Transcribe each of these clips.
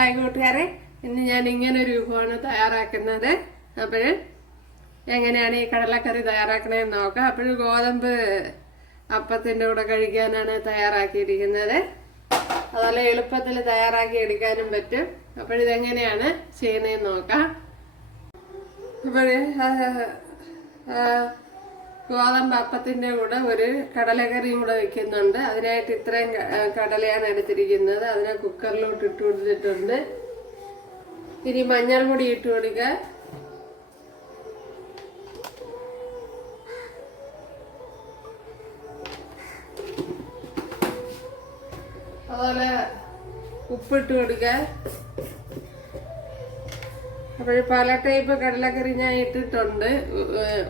Hi കൂട്ടുകാരെ, ഇന്ന് ഞാൻ ഇങ്ങനൊരു വിഭവമാണ് തയ്യാറാക്കുന്നത്. അപ്പോൾ എങ്ങനെയാണ് ഈ കടലക്കറി തയ്യാറാക്കണതെന്ന് നോക്കാം. അപ്പോൾ ഗോതമ്പ് അപ്പത്തിൻ്റെ കൂടെ കഴിക്കാനാണ് തയ്യാറാക്കിയിരിക്കുന്നത്. അതുപോലെ എളുപ്പത്തിൽ തയ്യാറാക്കി എടുക്കാനും പറ്റും. അപ്പോൾ ഇതെങ്ങനെയാണ് ചെയ്യുന്നതെന്ന് നോക്കാം. അപ്പോൾ ഗോതമ്പ് അപ്പത്തിൻ്റെ കൂടെ ഒരു കടലക്കറിയും കൂടെ വെക്കുന്നുണ്ട്. അതിനായിട്ട് ഇത്രയും കടലയാണ് എടുത്തിരിക്കുന്നത്. അതിനെ കുക്കറിലോട്ട് ഇട്ട് കൊടുത്തിട്ടുണ്ട്. ഇനി മഞ്ഞൾ പൊടി ഇട്ട് കൊടുക്കുക. അതുപോലെ ഉപ്പിട്ട് കൊടുക്കുക. അപ്പോൾ പല ടൈപ്പ് കടലക്കറി ഞാൻ ഇട്ടിട്ടുണ്ട്.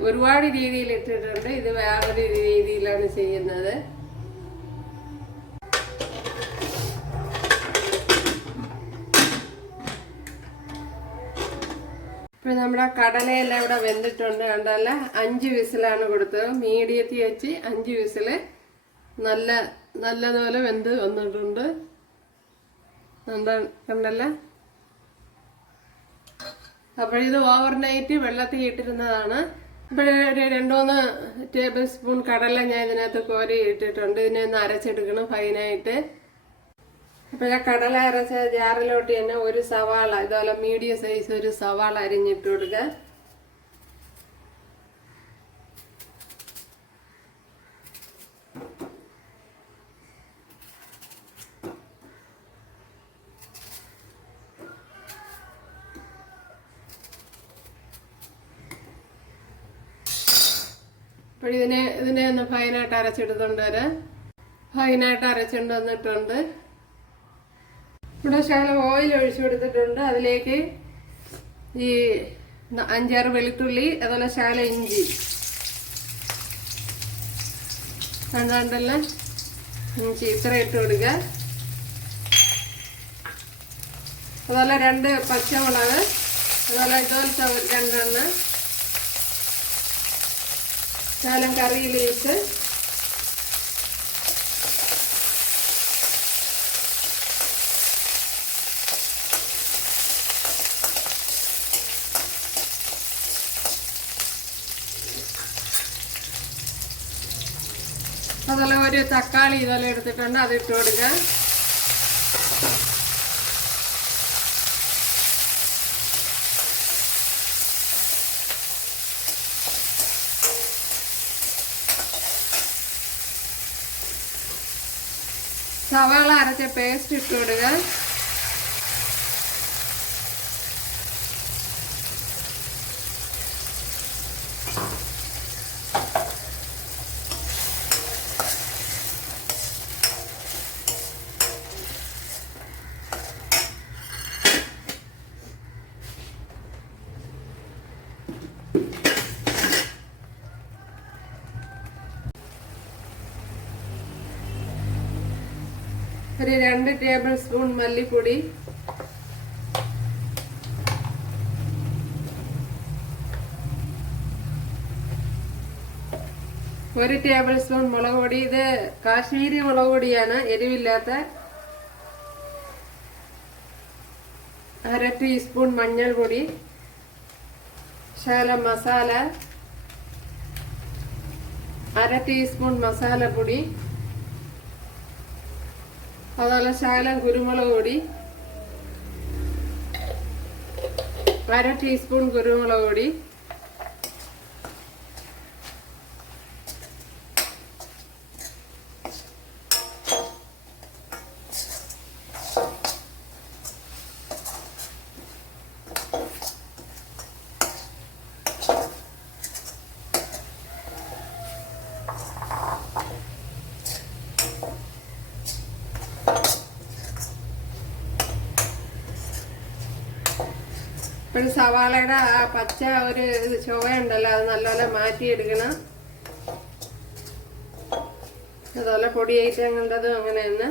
ഒരുപാട് രീതിയിൽ ഇട്ടിട്ടുണ്ട്. ഇത് വേറൊരു രീതിയിലാണ് ചെയ്യുന്നത്. ഇപ്പോൾ നമ്മുടെ കടലയെല്ലാം ഇവിടെ വെന്തിട്ടുണ്ട്. കണ്ടല്ല, 5 വിസിലാണ് കൊടുത്തത്. മീഡിയത്തിൽ വെച്ച് 5 വിസില് നല്ലതുപോലെ വെന്ത് വന്നിട്ടുണ്ട്. കണ്ടല്ല. അപ്പോൾ ഇത് ഓവർനൈറ്റ് വെള്ളത്തിൽ ഇട്ടിരുന്നതാണ്. ഇപ്പോൾ ഒരു 2-3 ടേബിൾ സ്പൂൺ കടല ഞാൻ ഇതിനകത്ത് കോരി ഇട്ടിട്ടുണ്ട്. ഇതിനെ ഒന്ന് അരച്ചെടുക്കണം ഫൈനായിട്ട്. അപ്പോൾ ഞാൻ കടല അരച്ച ജാറിലോട്ട് തന്നെ ഒരു സവാള, ഇതുപോലെ മീഡിയം സൈസ് ഒരു സവാള അരിഞ്ഞിട്ട് കൊടുക്കുക. അപ്പോൾ ഇതിനെ ഒന്ന് ഫൈനായിട്ട് അരച്ചെടുത്തോണ്ട് വരാം. ഫൈനായിട്ട് അരച്ചുകൊണ്ട് വന്നിട്ടുണ്ട്. ഇവിടെ ശകലം ഓയിൽ ഒഴിച്ചു കൊടുത്തിട്ടുണ്ട്. അതിലേക്ക് ഈ 5-6 വെളുത്തുള്ളി, അതുപോലെ ശകലം ഇഞ്ചി കണ്ടല്ല, ഇഞ്ചി ഇത്ര ഇട്ട് കൊടുക്കുക. അതുപോലെ 2 പച്ചമുളക്, അതുപോലെ ഇതുപോലത്തെ 2 ശകലം കറി ലീവ്സ്, അതുപോലെ ഒരു തക്കാളി ഇതുപോലെ എടുത്തിട്ടുണ്ട്. അത് ഇട്ട് കൊടുക്കുക. സവാള അരച്ച പേസ്റ്റ് ഇട്ട് കൊടുക്കുക. ഒരു 2 ടേബിൾ സ്പൂൺ മല്ലിപ്പൊടി, ഒരു ടേബിൾ സ്പൂൺ മുളക് പൊടി. ഇത് കാശ്മീരി മുളക് പൊടിയാണ്, എരിവില്ലാത്ത. 1/2 ടീസ്പൂൺ മഞ്ഞൾ പൊടി, ശകലം മസാല, 1/2 ടീസ്പൂൺ മസാലപ്പൊടി, അതുപോലെ ശകലം കുരുമുളക് പൊടി, 1/2 ടീസ്പൂൺ കുരുമുളക് പൊടി, ഇപ്പോൾ സവാളയുടെ ആ പച്ച ഒരു ചുവയുണ്ടല്ലോ, അത് നല്ലപോലെ മാറ്റിയെടുക്കണം. അതുപോലെ പൊടി ഐറ്റങ്ങളുടേതും അങ്ങനെ തന്നെ.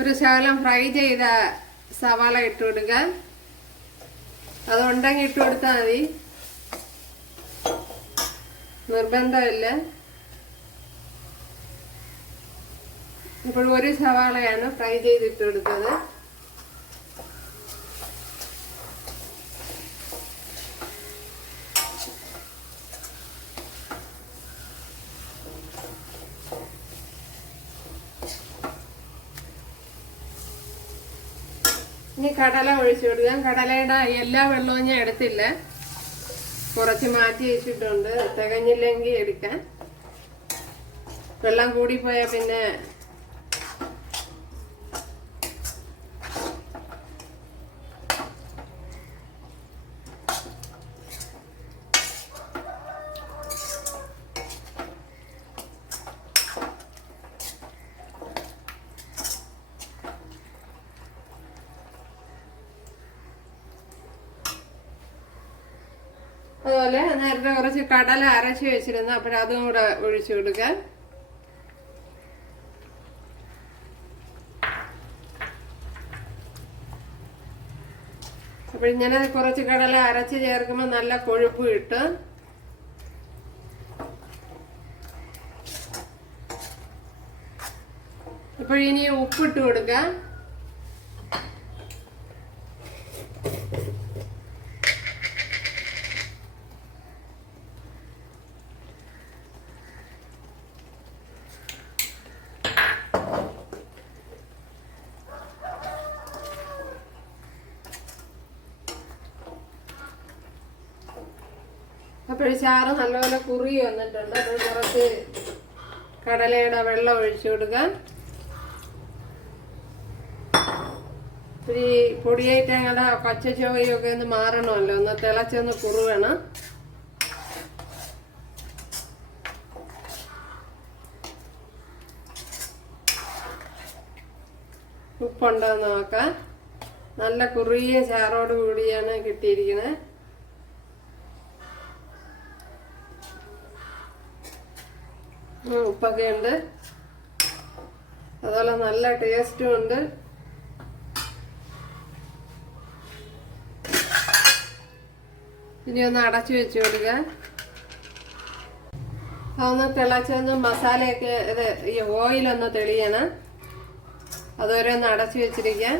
ഒരു ശകലം ഫ്രൈ ചെയ്ത സവാള ഇട്ട് കൊടുക്കുക. അതുണ്ടെങ്കിൽ ഇട്ട് കൊടുത്താൽ മതി. നിർബന്ധമില്ല. ഇപ്പോൾ ഒരു സവാളയാണ് ഫ്രൈ ചെയ്തിട്ട് എടുത്തത്. ഇനി കടല ഒഴിച്ചു കൊടുക്കാം. കടലയുടെ എല്ലാ വെള്ളവും ഞാൻ എടുത്തില്ല, കുറച്ച് മാറ്റി വെച്ചിട്ടുണ്ട്. തികഞ്ഞില്ലെങ്കിൽ എടുക്കാൻ. വെള്ളം കൂടിപ്പോയാൽ പിന്നെ അതുപോലെ നേരത്തെ കുറച്ച് കടല അരച്ച് വെച്ചിരുന്നു, അപ്പോഴതും കൂടെ ഒഴിച്ചു കൊടുക്കാം. അപ്പോൾ ഇങ്ങനെ കുറച്ച് കടല അരച്ച് ചേർക്കുമ്പോൾ നല്ല കൊഴുപ്പ് കിട്ടും. അപ്പോൾ ഇനി ഉപ്പിട്ട് കൊടുക്കാം. അപ്പോൾ ചാറ് നല്ലപോലെ കുറുകി വന്നിട്ടുണ്ട്. അപ്പോൾ കുറച്ച് കടലയുടെ വെള്ളം ഒഴിച്ചു കൊടുക്കാം. ഈ പൊടിയായിട്ട് ഞങ്ങളുടെ പച്ച ചുവയൊക്കെ ഒന്ന് മാറണമല്ലോ, ഒന്ന് തിളച്ചൊന്ന് കുറുവണം. ഉപ്പുണ്ടോ എന്ന് നോക്കാം. നല്ല കുറുകിയ ചാറോട് കൂടിയാണ് കിട്ടിയിരിക്കുന്നത്. ഉപ്പൊക്കെ ഉണ്ട്, അതുപോലെ നല്ല ടേസ്റ്റും ഉണ്ട്. ഇനി ഒന്ന് അടച്ചു വെച്ച് കൊടുക്കുക. അതൊന്ന് തിളച്ചൊന്ന് മസാലയൊക്കെ ഈ ഓയിലൊന്ന് തെളിയണം. അതുവരെ ഒന്ന് അടച്ചു വെച്ചിരിക്കാം.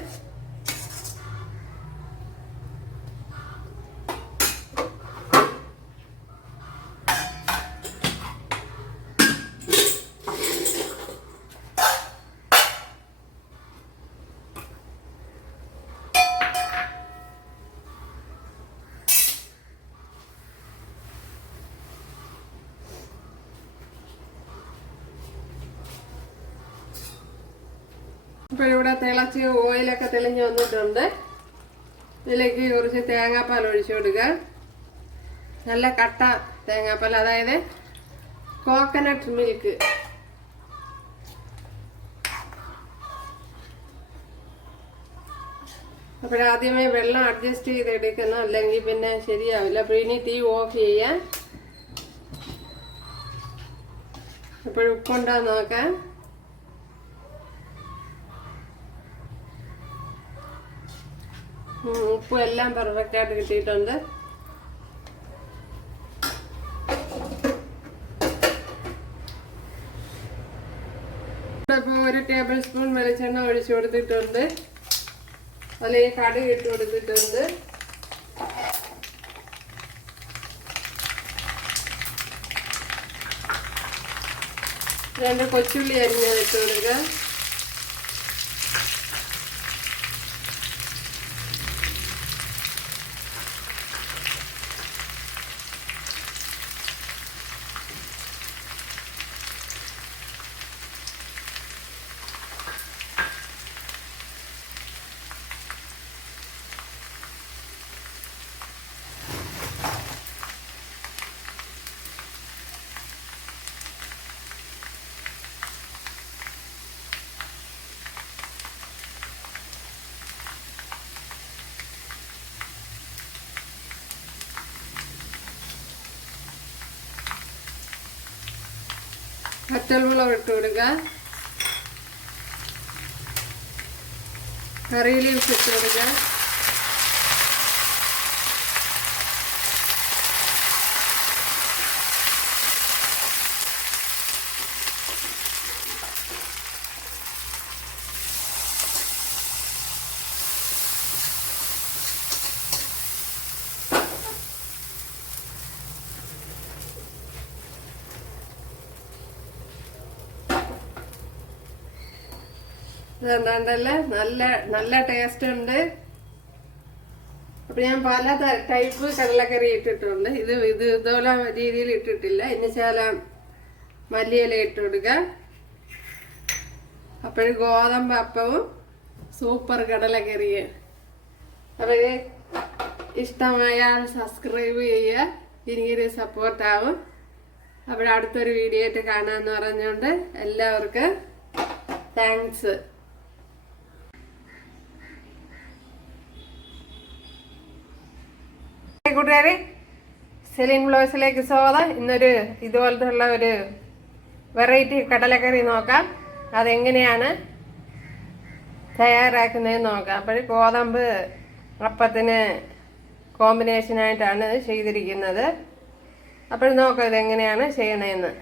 ഇപ്പോൾ ഇവിടെ തിളച്ച് ഓയിലൊക്കെ തെളിഞ്ഞ് വന്നിട്ടുണ്ട്. ഇതിലേക്ക് കുറച്ച് തേങ്ങാപ്പാൽ ഒഴിച്ചു കൊടുക്കുക. നല്ല കട്ട തേങ്ങാപ്പാൽ, അതായത് കോക്കനട്ട് മിൽക്ക്. അപ്പോഴാദ്യമേ വെള്ളം അഡ്ജസ്റ്റ് ചെയ്തെടുക്കണം, അല്ലെങ്കിൽ പിന്നെ ശരിയാവില്ല. അപ്പോൾ ഇനി തീ ഓഫ് ചെയ്യാം. അപ്പോൾ ഉപ്പുണ്ടോ നോക്കാം. ഉപ്പും എല്ലാം പെർഫെക്റ്റ് ആയിട്ട് കിട്ടിയിട്ടുണ്ട്. ഇപ്പോൾ 1 ടേബിൾ സ്പൂൺ വെളിച്ചെണ്ണ ഒഴിച്ചു കൊടുത്തിട്ടുണ്ട്. അതിലേക്ക് കടുക് ഇട്ട് കൊടുത്തിട്ടുണ്ട്. രണ്ട് കൊച്ചുള്ളി അരിഞ്ഞത് ഇട്ട് കൊടുക്കുക. പച്ചമുളക് ഇട്ട് കൊടുക്കുക. കറി ലീവ്സ് ഇട്ട് കൊടുക്കുക. ഇതുണ്ടല്ലേ, നല്ല നല്ല ടേസ്റ്റ് ഉണ്ട്. അപ്പൊ ഞാൻ പല ടൈപ്പ് കടലക്കറി ഇട്ടിട്ടുണ്ട്. ഇതുപോലെ രീതിയിൽ ഇട്ടിട്ടില്ല. ഇനി ശകലം മല്ലിയില ഇട്ട് കൊടുക്കുക. അപ്പോഴും ഗോതമ്പ് അപ്പവും സൂപ്പർ കടലക്കറിയും. അപ്പോഴേ ഇഷ്ടമായാൽ സബ്സ്ക്രൈബ് ചെയ്യുക, എനിക്കൊരു സപ്പോർട്ടാവും. അപ്പോഴടുത്തൊരു വീഡിയോ ആയിട്ട് കാണാമെന്ന് പറഞ്ഞുകൊണ്ട് എല്ലാവർക്കും താങ്ക്സ്. കൂട്ടുകാരെ, സെലിൻ ബ്ലോഗ്സിലേക്ക് സ്വാഗതം. ഇന്നൊരു ഇതുപോലത്തെ ഉള്ള ഒരു വെറൈറ്റി കടലക്കറി നോക്കാം. അതെങ്ങനെയാണ് തയ്യാറാക്കുന്നതെന്ന് നോക്കാം. അപ്പോൾ ഗോതമ്പ് അപ്പത്തിന് കോമ്പിനേഷനായിട്ടാണ് ഇത് ചെയ്തിരിക്കുന്നത്. അപ്പോൾ നോക്കാം ഇതെങ്ങനെയാണ് ചെയ്യണതെന്ന്.